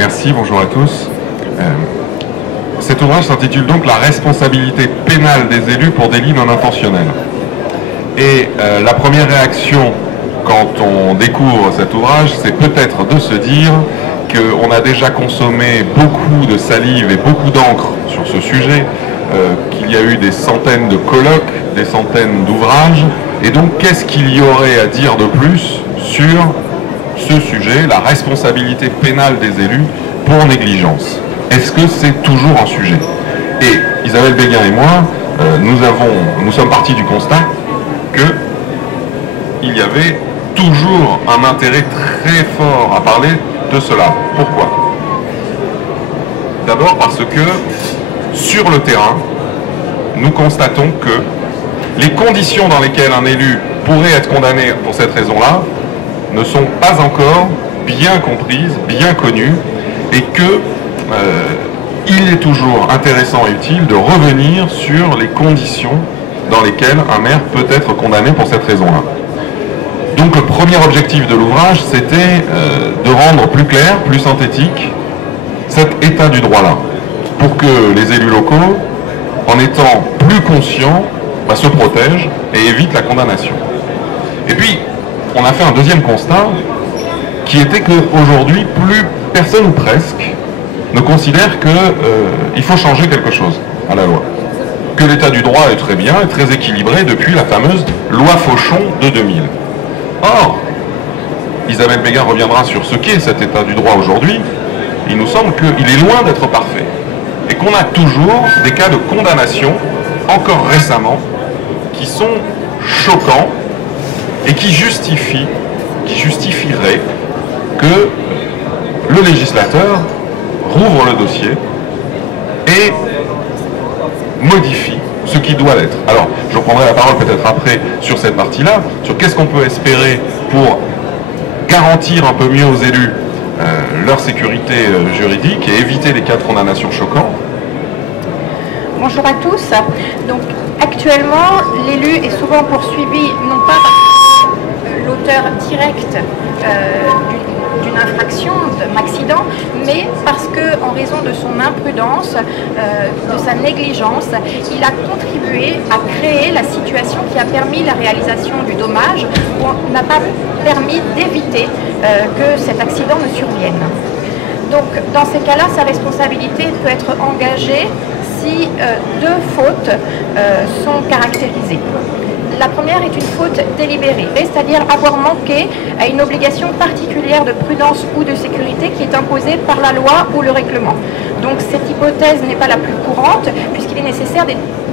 Merci, bonjour à tous. Cet ouvrage s'intitule donc « La responsabilité pénale des élus pour délits non intentionnels ». Et la première réaction quand on découvre cet ouvrage, c'est peut-être de se dire qu'on a déjà consommé beaucoup de salive et beaucoup d'encre sur ce sujet, qu'il y a eu des centaines de colloques, des centaines d'ouvrages, et donc qu'est-ce qu'il y aurait à dire de plus sur ce sujet, la responsabilité pénale des élus pour négligence. Est-ce que c'est toujours un sujet? Et Isabelle Béguin et moi, nous sommes partis du constat qu'il y avait toujours un intérêt très fort à parler de cela. Pourquoi? D'abord parce que, sur le terrain, nous constatons que les conditions dans lesquelles un élu pourrait être condamné pour cette raison-là ne sont pas encore bien comprises, bien connues, et que il est toujours intéressant et utile de revenir sur les conditions dans lesquelles un maire peut être condamné pour cette raison-là. Donc le premier objectif de l'ouvrage, c'était de rendre plus clair, plus synthétique, cet état du droit-là, pour que les élus locaux, en étant plus conscients, se protègent et évitent la condamnation. Et puis, on a fait un deuxième constat, qui était qu'aujourd'hui, plus personne ou presque ne considère qu'il faut changer quelque chose à la loi. Que l'état du droit est très bien, est très équilibré depuis la fameuse loi Fauchon de 2000. Or, Isabelle Béguin reviendra sur ce qu'est cet état du droit aujourd'hui. Il nous semble qu'il est loin d'être parfait. Et qu'on a toujours des cas de condamnation, encore récemment, qui sont choquants et qui justifieraient que le législateur rouvre le dossier et modifie ce qui doit l'être. Alors, je reprendrai la parole peut-être après sur cette partie-là, sur qu'est-ce qu'on peut espérer pour garantir un peu mieux aux élus leur sécurité juridique et éviter les cas de condamnation choquants. Bonjour à tous. Donc, actuellement, l'élu est souvent poursuivi non pas par l'auteur direct d'une infraction, d'un accident, mais parce que, en raison de son imprudence, de sa négligence, il a contribué à créer la situation qui a permis la réalisation du dommage, ou n'a pas permis d'éviter que cet accident ne survienne. Donc, dans ces cas-là, sa responsabilité peut être engagée si deux fautes sont caractérisées. La première est une faute délibérée, c'est-à-dire avoir manqué à une obligation particulière de prudence ou de sécurité qui est imposée par la loi ou le règlement. Donc cette hypothèse n'est pas la plus courante puisqu'il est nécessaire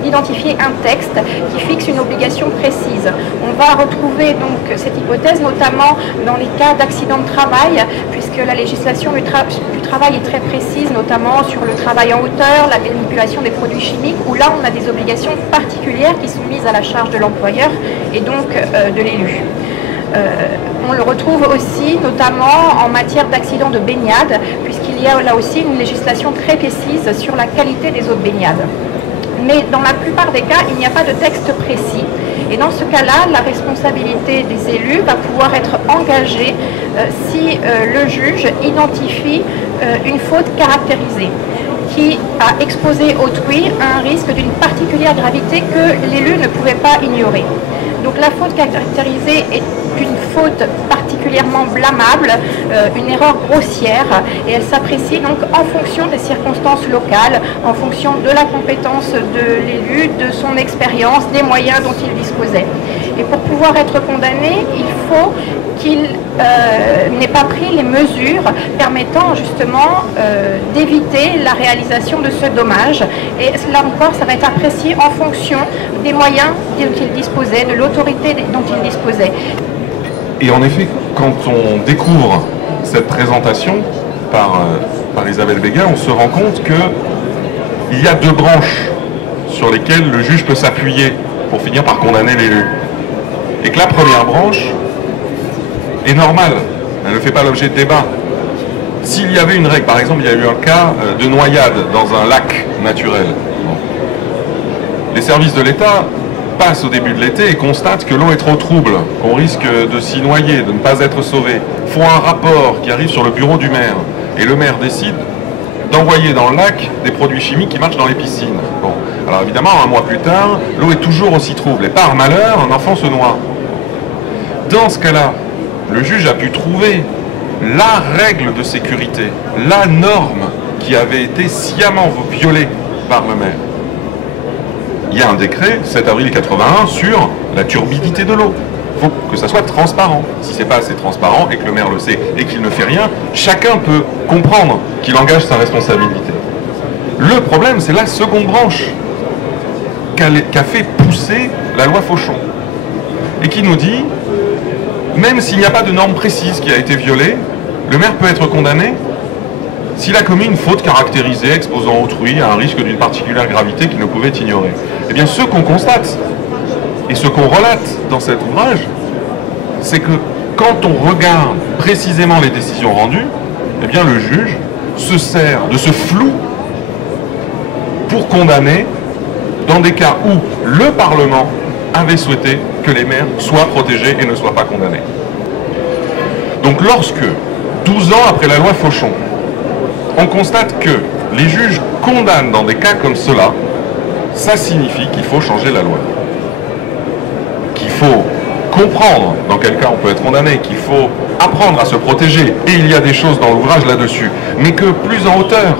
d'identifier un texte qui fixe une obligation précise. On va retrouver donc cette hypothèse notamment dans les cas d'accident de travail puisque la législation du travail est très précise, notamment sur le travail en hauteur, la manipulation des produits chimiques, où là on a des obligations particulières qui sont mises à la charge de l'employeur et donc de l'élu. On le retrouve aussi notamment en matière d'accident de baignade, puisqu'il y a là aussi une législation très précise sur la qualité des eaux de baignade. Mais dans la plupart des cas, il n'y a pas de texte précis. Et dans ce cas-là, la responsabilité des élus va pouvoir être engagée si le juge identifie une faute caractérisée qui a exposé autrui à un risque d'une particulière gravité que l'élu ne pouvait pas ignorer. Donc la faute caractérisée est une faute particulièrement blâmable, une erreur grossière, et elle s'apprécie donc en fonction des circonstances locales, en fonction de la compétence de l'élu, de son expérience, des moyens dont il disposait. Et pour pouvoir être condamné, il faut qu'il n'ait pas pris les mesures permettant justement d'éviter la réalisation de ce dommage. Et là encore, ça va être apprécié en fonction des moyens dont il disposait, de l'autorité dont il disposait. Et en effet, quand on découvre cette présentation par Isabelle Béguin, on se rend compte qu'il y a deux branches sur lesquelles le juge peut s'appuyer pour finir par condamner l'élu. Et que la première branche est normale, elle ne fait pas l'objet de débat. S'il y avait une règle, par exemple, il y a eu un cas de noyade dans un lac naturel. Les services de l'État passent au début de l'été et constatent que l'eau est trop trouble, qu'on risque de s'y noyer, de ne pas être sauvé, font un rapport qui arrive sur le bureau du maire, et le maire décide d'envoyer dans le lac des produits chimiques qui marchent dans les piscines. Bon. Alors évidemment, un mois plus tard, l'eau est toujours aussi trouble, et par malheur, un enfant se noie. Dans ce cas-là, le juge a pu trouver la règle de sécurité, la norme qui avait été sciemment violée par le maire. Il y a un décret, 7 avril 81, sur la turbidité de l'eau. Il faut que ça soit transparent. Si ce n'est pas assez transparent et que le maire le sait et qu'il ne fait rien, chacun peut comprendre qu'il engage sa responsabilité. Le problème, c'est la seconde branche qu'a fait pousser la loi Fauchon et qui nous dit, même s'il n'y a pas de norme précise qui a été violée, le maire peut être condamné s'il a commis une faute caractérisée exposant autrui à un risque d'une particulière gravité qu'il ne pouvait ignorer. Eh bien, ce qu'on constate et ce qu'on relate dans cet ouvrage, c'est que quand on regarde précisément les décisions rendues, eh bien, le juge se sert de ce flou pour condamner dans des cas où le Parlement avait souhaité que les maires soient protégés et ne soient pas condamnés. Donc lorsque, 12 ans après la loi Fauchon, on constate que les juges condamnent dans des cas comme cela, ça signifie qu'il faut changer la loi. Qu'il faut comprendre dans quel cas on peut être condamné, qu'il faut apprendre à se protéger, et il y a des choses dans l'ouvrage là-dessus, mais que plus en hauteur,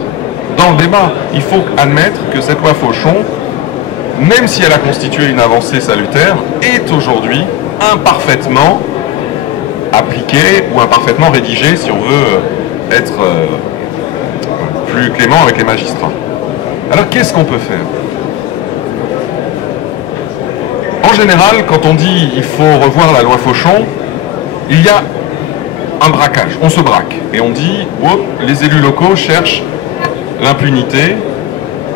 dans le débat, il faut admettre que cette loi Fauchon, même si elle a constitué une avancée salutaire, est aujourd'hui imparfaitement appliquée ou imparfaitement rédigée, si on veut être plus clément avec les magistrats. Alors qu'est-ce qu'on peut faire? En général, quand on dit il faut revoir la loi Fauchon, il y a un braquage, on se braque et on dit oh, les élus locaux cherchent l'impunité,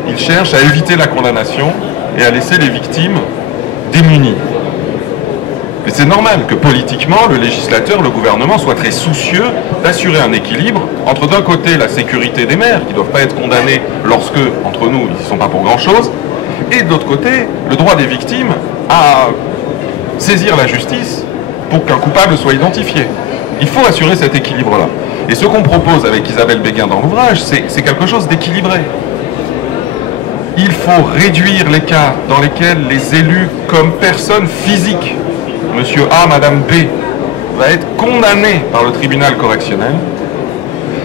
ils cherchent à éviter la condamnation et à laisser les victimes démunies. Et c'est normal que politiquement, le législateur, le gouvernement soit très soucieux d'assurer un équilibre entre d'un côté la sécurité des maires, qui ne doivent pas être condamnés lorsque, entre nous, ils ne sont pas pour grand-chose, et de l'autre côté, le droit des victimes à saisir la justice pour qu'un coupable soit identifié. Il faut assurer cet équilibre-là. Et ce qu'on propose avec Isabelle Béguin dans l'ouvrage, c'est quelque chose d'équilibré. Il faut réduire les cas dans lesquels les élus, comme personnes physiques, Monsieur A, Madame B, va être condamné par le tribunal correctionnel,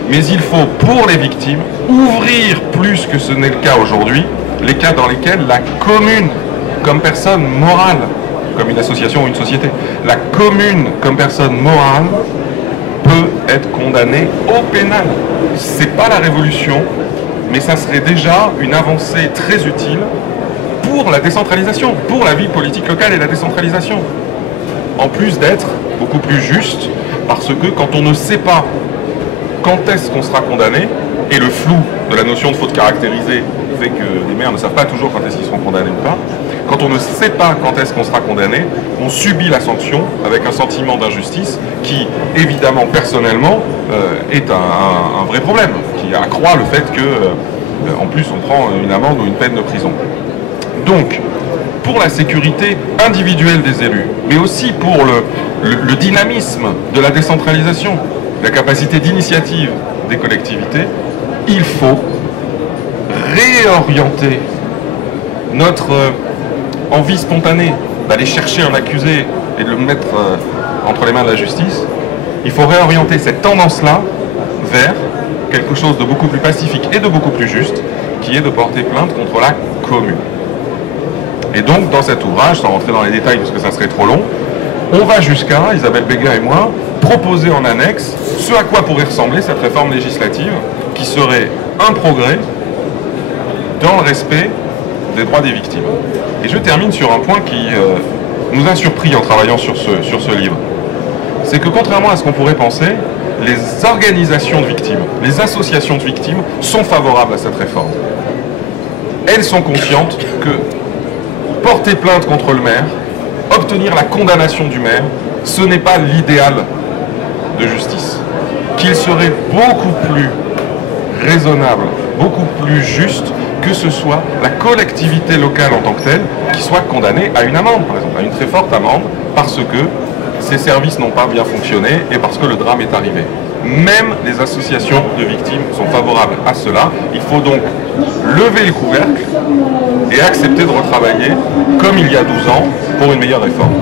mais il faut, pour les victimes, ouvrir plus que ce n'est le cas aujourd'hui, les cas dans lesquels la commune, comme personne morale, comme une association ou une société, la commune, comme personne morale, peut être condamnée au pénal. C'est pas la révolution, mais ça serait déjà une avancée très utile pour la décentralisation, pour la vie politique locale et la décentralisation. En plus d'être beaucoup plus juste, parce que quand on ne sait pas quand est-ce qu'on sera condamné, et le flou de la notion de faute caractérisée fait que les maires ne savent pas toujours quand est-ce qu'ils seront condamnés ou pas, quand on ne sait pas quand est-ce qu'on sera condamné, on subit la sanction avec un sentiment d'injustice qui, évidemment, personnellement, est un vrai problème, qui accroît le fait que, en plus, on prend une amende ou une peine de prison. Donc, pour la sécurité individuelle des élus, mais aussi pour le dynamisme de la décentralisation, la capacité d'initiative des collectivités, il faut réorienter notre envie spontanée d'aller chercher un accusé et de le mettre entre les mains de la justice. Il faut réorienter cette tendance-là vers quelque chose de beaucoup plus pacifique et de beaucoup plus juste, qui est de porter plainte contre la commune. Et donc, dans cet ouvrage, sans rentrer dans les détails parce que ça serait trop long, on va jusqu'à, Isabelle Béguin et moi, proposer en annexe ce à quoi pourrait ressembler cette réforme législative, qui serait un progrès dans le respect des droits des victimes. Et je termine sur un point qui nous a surpris en travaillant sur ce livre. C'est que contrairement à ce qu'on pourrait penser, les organisations de victimes, les associations de victimes sont favorables à cette réforme. Elles sont conscientes que porter plainte contre le maire, obtenir la condamnation du maire, ce n'est pas l'idéal de justice. Qu'il serait beaucoup plus raisonnable, beaucoup plus juste que ce soit la collectivité locale en tant que telle qui soit condamnée à une amende, par exemple, à une très forte amende, parce que ses services n'ont pas bien fonctionné et parce que le drame est arrivé. Même les associations de victimes sont favorables à cela. Il faut donc lever le couvercle et accepter de retravailler, comme il y a 12 ans, pour une meilleure réforme.